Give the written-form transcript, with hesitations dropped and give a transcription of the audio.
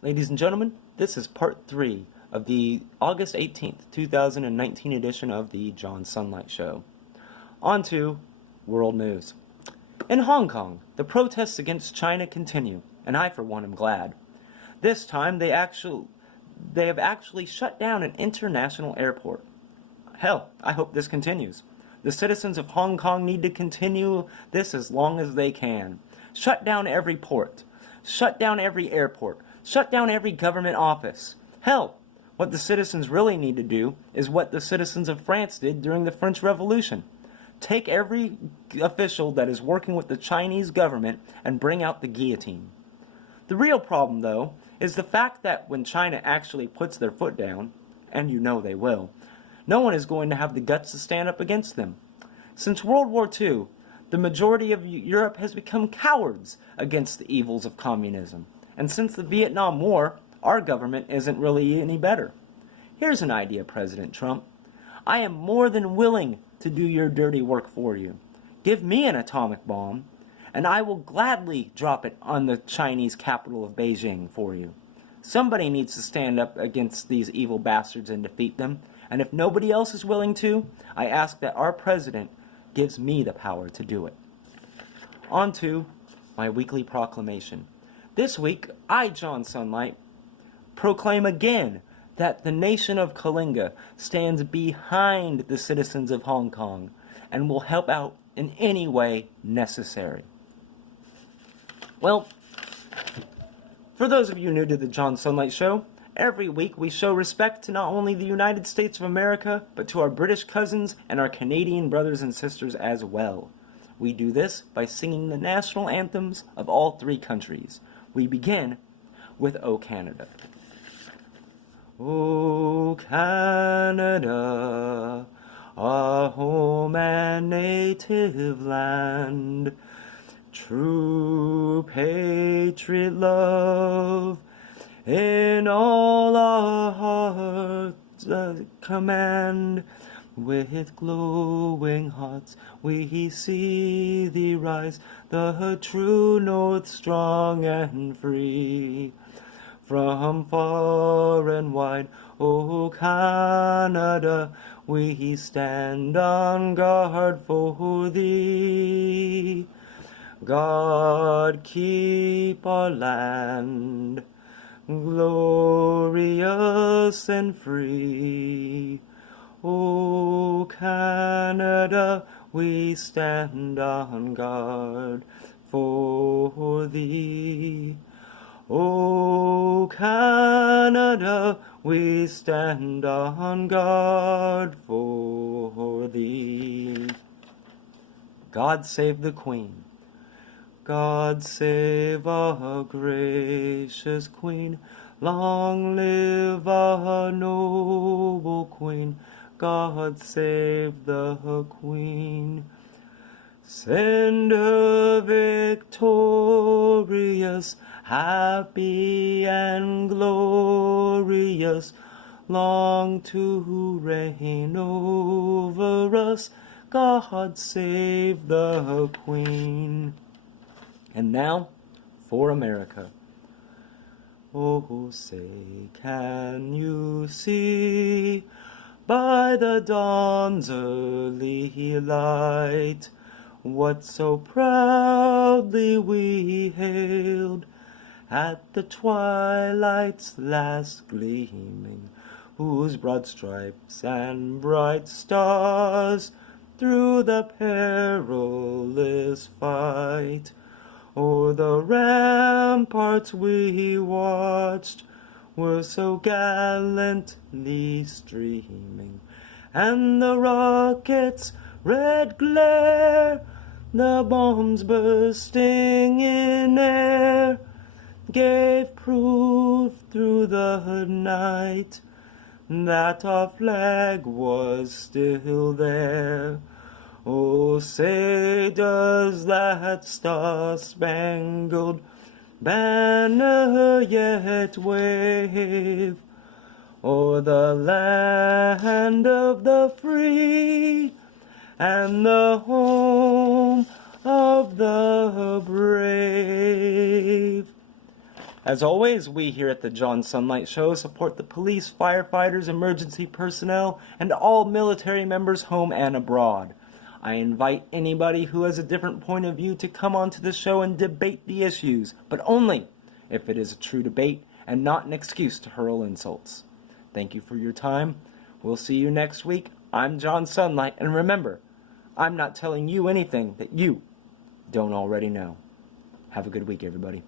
Ladies and gentlemen, this is part 3 of the August 18th, 2019 edition of the John Sunlight Show. On to world news. In Hong Kong, the protests against China continue, and I for one am glad. This time they have actually shut down an international airport. Hell, I hope this continues. The citizens of Hong Kong need to continue this as long as they can. Shut down every port. Shut down every airport. Shut down every government office. Hell, what the citizens really need to do is what the citizens of France did during the French Revolution. Take every official that is working with the Chinese government and bring out the guillotine. The real problem, though, is the fact that when China actually puts their foot down, and you know they will, no one is going to have the guts to stand up against them. Since World War II, the majority of Europe has become cowards against the evils of communism. And since the Vietnam War, our government isn't really any better. Here's an idea, President Trump. I am more than willing to do your dirty work for you. Give me an atomic bomb, and I will gladly drop it on the Chinese capital of Beijing for you. Somebody needs to stand up against these evil bastards and defeat them, and if nobody else is willing to, I ask that our president gives me the power to do it. On to my weekly proclamation. This week, I, John Sunlight, proclaim again that the nation of Kalinga stands behind the citizens of Hong Kong and will help out in any way necessary. Well, for those of you new to the John Sunlight Show, every week we show respect to not only the United States of America, but to our British cousins and our Canadian brothers and sisters as well. We do this by singing the national anthems of all three countries. We begin with O Canada. O Canada, our home and native land, true patriot love, in all our hearts command. With glowing hearts we see thee rise, the true north strong and free. From far and wide, O Canada, we stand on guard for thee. God keep our land glorious and free. O Canada, we stand on guard for thee. O Canada, we stand on guard for thee. God save the Queen. God save our gracious Queen. Long live our noble Queen. God save the Queen. Send her victorious, happy and glorious, long to reign over us. God save the Queen. And now, for America. Oh, say, can you see by the dawn's early light what so proudly we hailed at the twilight's last gleaming, whose broad stripes and bright stars through the perilous fight o'er the ramparts we watched were so gallantly streaming, and the rockets' red glare, the bombs bursting in air, gave proof through the night that our flag was still there. Oh, say, does that star-spangled banner yet wave o'er the land of the free and the home of the brave? As always, we here at the John Sunlight Show support the police, firefighters, emergency personnel, and all military members home and abroad. I invite anybody who has a different point of view to come onto the show and debate the issues, but only if it is a true debate and not an excuse to hurl insults. Thank you for your time. We'll see you next week. I'm John Sunlight, and remember, I'm not telling you anything that you don't already know. Have a good week, everybody.